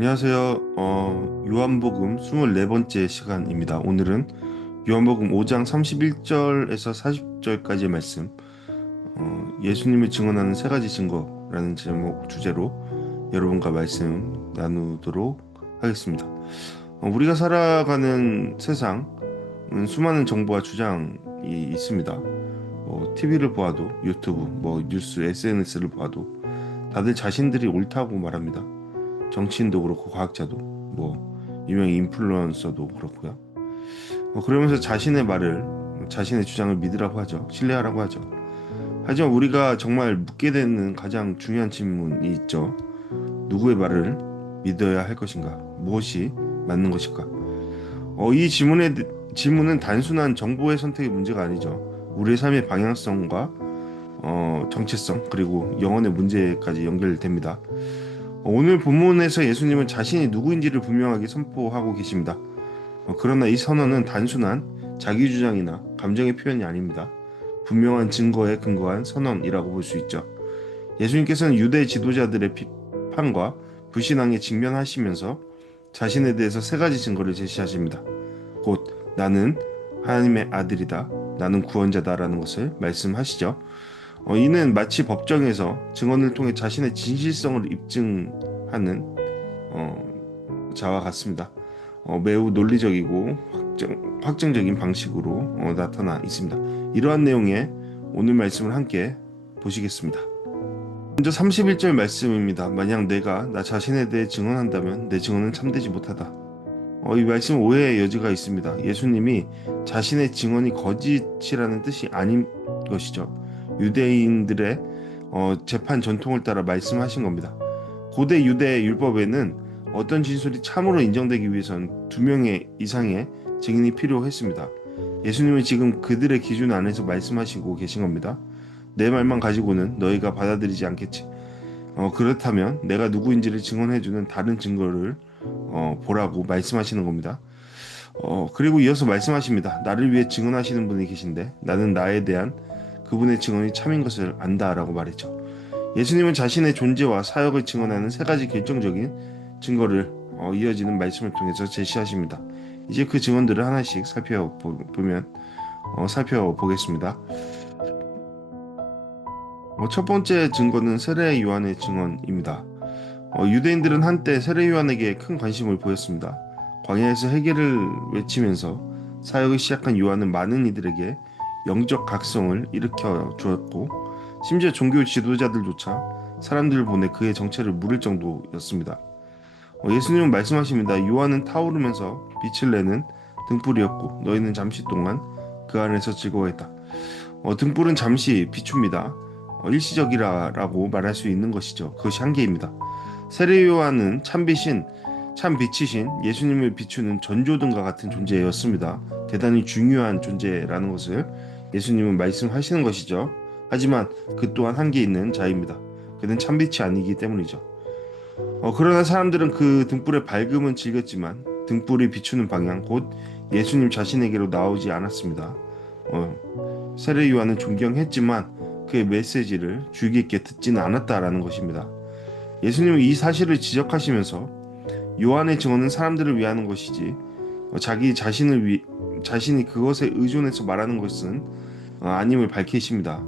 안녕하세요. 요한복음 24번째 시간입니다. 오늘은 요한복음 5장 31절에서 40절까지의 말씀, 예수님을 증언하는 세 가지 증거라는 제목 주제로 여러분과 말씀 나누도록 하겠습니다. 우리가 살아가는 세상은 수많은 정보와 주장이 있습니다. TV를 보아도 유튜브, 뉴스, SNS를 보아도 다들 자신들이 옳다고 말합니다. 정치인도 그렇고 과학자도 유명 인플루언서도 그렇고요. 그러면서 자신의 말을 자신의 주장을 믿으라고 하죠. 신뢰하라고 하죠. 하지만 우리가 정말 묻게 되는 가장 중요한 질문이 있죠. 누구의 말을 믿어야 할 것인가? 무엇이 맞는 것일까? 이 질문은 단순한 정보의 선택의 문제가 아니죠. 우리의 삶의 방향성과 정체성 그리고 영혼의 문제까지 연결됩니다. 오늘 본문에서 예수님은 자신이 누구인지를 분명하게 선포하고 계십니다. 그러나 이 선언은 단순한 자기 주장이나 감정의 표현이 아닙니다. 분명한 증거에 근거한 선언이라고 볼 수 있죠. 예수님께서는 유대 지도자들의 비판과 불신앙에 직면하시면서 자신에 대해서 세 가지 증거를 제시하십니다. 곧 나는 하나님의 아들이다, 나는 구원자다라는 것을 말씀하시죠. 이는 마치 법정에서 증언을 통해 자신의 진실성을 입증하는 자와 같습니다. 매우 논리적이고 확정적인 방식으로 나타나 있습니다. 이러한 내용의 오늘 말씀을 함께 보시겠습니다. 먼저 31절 말씀입니다. 만약 내가 나 자신에 대해 증언한다면 내 증언은 참되지 못하다. 이 말씀은 오해의 여지가 있습니다. 예수님이 자신의 증언이 거짓이라는 뜻이 아닌 것이죠. 유대인들의 재판 전통을 따라 말씀하신 겁니다. 고대 유대 율법에는 어떤 진술이 참으로 인정되기 위해선 두 명의 이상의 증인이 필요했습니다. 예수님은 지금 그들의 기준 안에서 말씀하시고 계신 겁니다. 내 말만 가지고는 너희가 받아들이지 않겠지. 그렇다면 내가 누구인지를 증언해주는 다른 증거를 보라고 말씀하시는 겁니다. 그리고 이어서 말씀하십니다. 나를 위해 증언하시는 분이 계신데 나는 나에 대한 그분의 증언이 참인 것을 안다라고 말했죠. 예수님은 자신의 존재와 사역을 증언하는 세 가지 결정적인 증거를 이어지는 말씀을 통해서 제시하십니다. 이제 그 증언들을 하나씩 살펴보겠습니다. 첫 번째 증거는 세례 요한의 증언입니다. 유대인들은 한때 세례 요한에게 큰 관심을 보였습니다. 광야에서 회개를 외치면서 사역을 시작한 요한은 많은 이들에게 영적 각성을 일으켜 주었고 심지어 종교 지도자들조차 사람들을 보내 그의 정체를 물을 정도였습니다. 예수님은 말씀하십니다. 요한은 타오르면서 빛을 내는 등불이었고 너희는 잠시 동안 그 안에서 즐거워했다. 등불은 잠시 비춥니다. 일시적이라고 말할 수 있는 것이죠. 그것이 한계입니다. 세례 요한은 참빛이신 예수님을 비추는 전조등과 같은 존재였습니다. 대단히 중요한 존재라는 것을 예수님은 말씀하시는 것이죠. 하지만 그 또한 한계 있는 자입니다. 그는 참빛이 아니기 때문이죠. 그러나 사람들은 그 등불의 밝음은 즐겼지만 등불이 비추는 방향, 곧 예수님 자신에게로 나오지 않았습니다. 세례 요한은 존경했지만 그의 메시지를 주의 깊게 듣지는 않았다라는 것입니다. 예수님은 이 사실을 지적하시면서 요한의 증언은 사람들을 위하는 것이지 자신이 그것에 의존해서 말하는 것은 아님을 밝히십니다.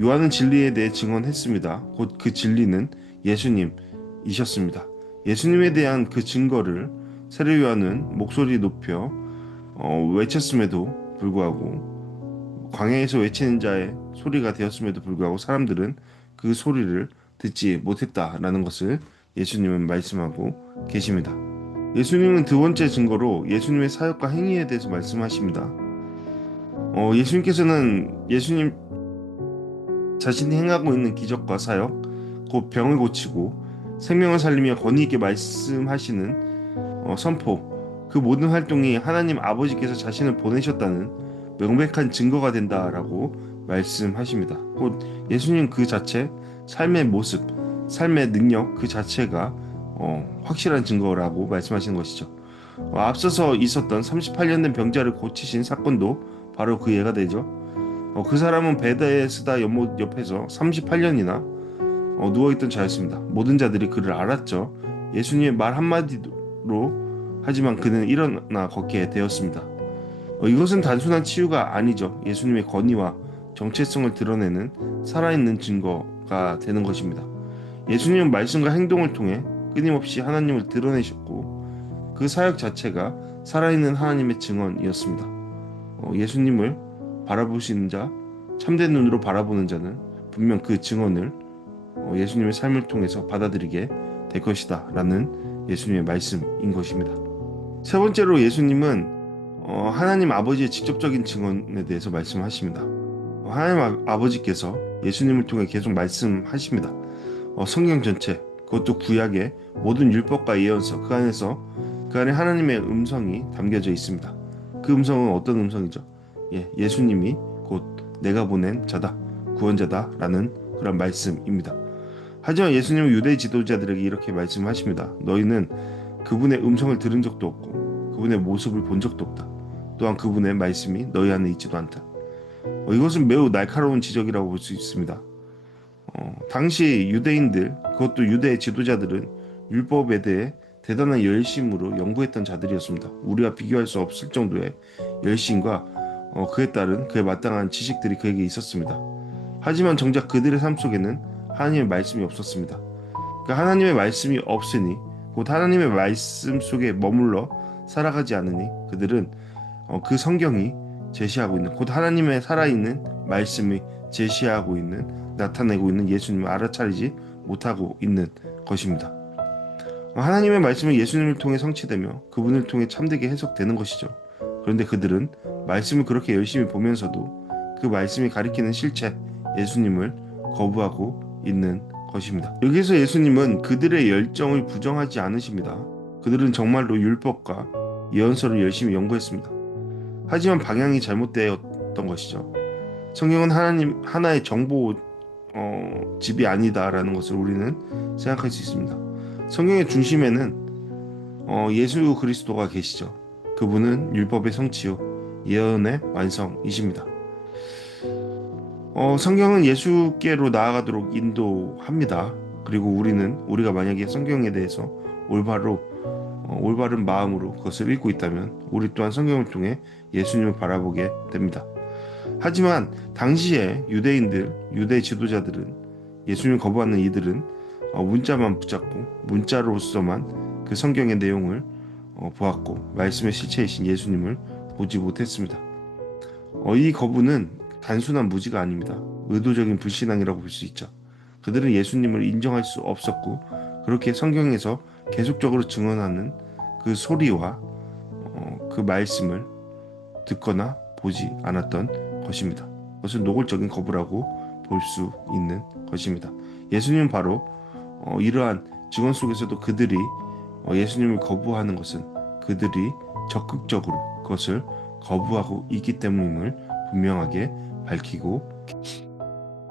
요한은 진리에 대해 증언했습니다. 곧 그 진리는 예수님이셨습니다. 예수님에 대한 그 증거를 세례 요한은 목소리 높여 외쳤음에도 불구하고 광야에서 외치는 자의 소리가 되었음에도 불구하고 사람들은 그 소리를 듣지 못했다라는 것을 예수님은 말씀하고 계십니다. 예수님은 두 번째 증거로 예수님의 사역과 행위에 대해서 말씀하십니다. 예수님 자신이 행하고 있는 기적과 사역, 곧 병을 고치고 생명을 살리며 권위 있게 말씀하시는 선포, 그 모든 활동이 하나님 아버지께서 자신을 보내셨다는 명백한 증거가 된다라고 말씀하십니다. 곧 예수님 그 자체, 삶의 모습, 삶의 능력 그 자체가 확실한 증거라고 말씀하시는 것이죠. 앞서서 있었던 38년 된 병자를 고치신 사건도 바로 그 예가 되죠. 그 사람은 베데스다 연못 옆에서 38년이나 누워있던 자였습니다. 모든 자들이 그를 알았죠. 예수님의 말 한마디로 하지만 그는 일어나 걷게 되었습니다. 이것은 단순한 치유가 아니죠. 예수님의 권위와 정체성을 드러내는 살아있는 증거가 되는 것입니다. 예수님은 말씀과 행동을 통해 끊임없이 하나님을 드러내셨고 그 사역 자체가 살아있는 하나님의 증언이었습니다. 예수님을 바라보시는 자, 참된 눈으로 바라보는 자는 분명 그 증언을 예수님의 삶을 통해서 받아들이게 될 것이다 라는 예수님의 말씀인 것입니다. 세 번째로 예수님은 하나님 아버지의 직접적인 증언에 대해서 말씀하십니다. 하나님 아버지께서 예수님을 통해 계속 말씀하십니다. 성경 전체, 그것도 구약의 모든 율법과 예언서, 그 안에 하나님의 음성이 담겨져 있습니다. 그 음성은 어떤 음성이죠? 예수님이 곧 내가 보낸 자다, 구원자다 라는 그런 말씀입니다. 하지만 예수님은 유대 지도자들에게 이렇게 말씀하십니다. 너희는 그분의 음성을 들은 적도 없고 그분의 모습을 본 적도 없다. 또한 그분의 말씀이 너희 안에 있지도 않다. 이것은 매우 날카로운 지적이라고 볼 수 있습니다. 당시 유대인들, 그것도 유대 지도자들은 율법에 대해 대단한 열심으로 연구했던 자들이었습니다. 우리와 비교할 수 없을 정도의 열심과 그에 따른 그에 마땅한 지식들이 그에게 있었습니다. 하지만 정작 그들의 삶 속에는 하나님의 말씀이 없었습니다. 그러니까 하나님의 말씀이 없으니 곧 하나님의 말씀 속에 머물러 살아가지 않으니 그들은 그 성경이 제시하고 있는 곧 하나님의 살아있는 말씀이 제시하고 있는 나타내고 있는 예수님을 알아차리지 못하고 있는 것입니다. 하나님의 말씀은 예수님을 통해 성취되며 그분을 통해 참되게 해석되는 것이죠. 그런데 그들은 말씀을 그렇게 열심히 보면서도 그 말씀이 가리키는 실체 예수님을 거부하고 있는 것입니다. 여기서 예수님은 그들의 열정을 부정하지 않으십니다. 그들은 정말로 율법과 예언서를 열심히 연구했습니다. 하지만 방향이 잘못되었던 것이죠. 성경은 하나의 정보 집이 아니다라는 것을 우리는 생각할 수 있습니다. 성경의 중심에는 예수 그리스도가 계시죠. 그분은 율법의 성취요 예언의 완성이십니다. 성경은 예수께로 나아가도록 인도합니다. 그리고 우리가 만약에 성경에 대해서 올바른 마음으로 그것을 읽고 있다면 우리 또한 성경을 통해 예수님을 바라보게 됩니다. 하지만 당시에 유대 지도자들은 예수님을 거부하는 이들은 문자만 붙잡고 문자로서만 그 성경의 내용을 보았고 말씀의 실체이신 예수님을 보지 못했습니다. 이 거부는 단순한 무지가 아닙니다. 의도적인 불신앙이라고 볼 수 있죠. 그들은 예수님을 인정할 수 없었고 그렇게 성경에서 계속적으로 증언하는 그 소리와 그 말씀을 듣거나 보지 않았던 것입니다. 그것은 노골적인 거부라고 볼 수 있는 것입니다. 예수님은 바로 이러한 증언 속에서도 그들이 예수님을 거부하는 것은 그들이 적극적으로 그것을 거부하고 있기 때문임을 분명하게 밝히고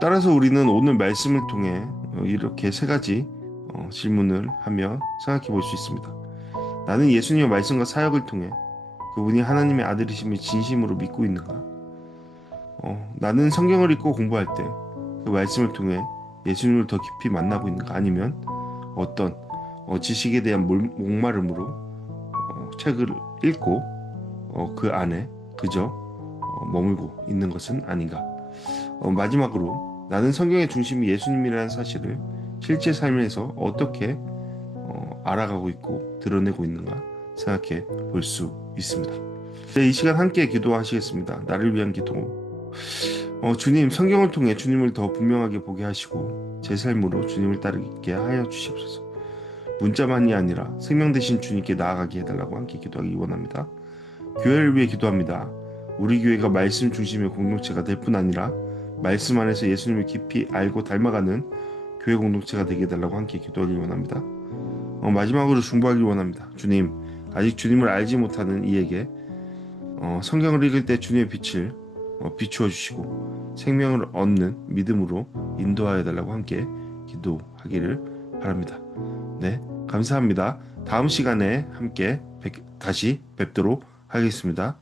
따라서 우리는 오늘 말씀을 통해 이렇게 세 가지 질문을 하며 생각해 볼 수 있습니다. 나는 예수님의 말씀과 사역을 통해 그분이 하나님의 아들이심을 진심으로 믿고 있는가? 나는 성경을 읽고 공부할 때 그 말씀을 통해 예수님을 더 깊이 만나고 있는가? 아니면 어떤 지식에 대한 목마름으로 책을 읽고 그 안에 그저 머물고 있는 것은 아닌가? 마지막으로 나는 성경의 중심이 예수님이라는 사실을 실제 삶에서 어떻게 알아가고 있고 드러내고 있는가 생각해 볼 수 있습니다. 이 시간 함께 기도하시겠습니다. 나를 위한 기도. 주님, 성경을 통해 주님을 더 분명하게 보게 하시고 제 삶으로 주님을 따르게 하여 주시옵소서. 문자만이 아니라 생명 되신 주님께 나아가게 해달라고 함께 기도하기 원합니다. 교회를 위해 기도합니다. 우리 교회가 말씀 중심의 공동체가 될 뿐 아니라 말씀 안에서 예수님을 깊이 알고 닮아가는 교회 공동체가 되게 해달라고 함께 기도하기 원합니다. 마지막으로 중보하기 원합니다. 주님, 아직 주님을 알지 못하는 이에게 성경을 읽을 때 주님의 빛을 비추어 주시고 생명을 얻는 믿음으로 인도하여 달라고 함께 기도하기를 바랍니다. 네, 감사합니다. 다음 시간에 함께 다시 뵙도록 하겠습니다.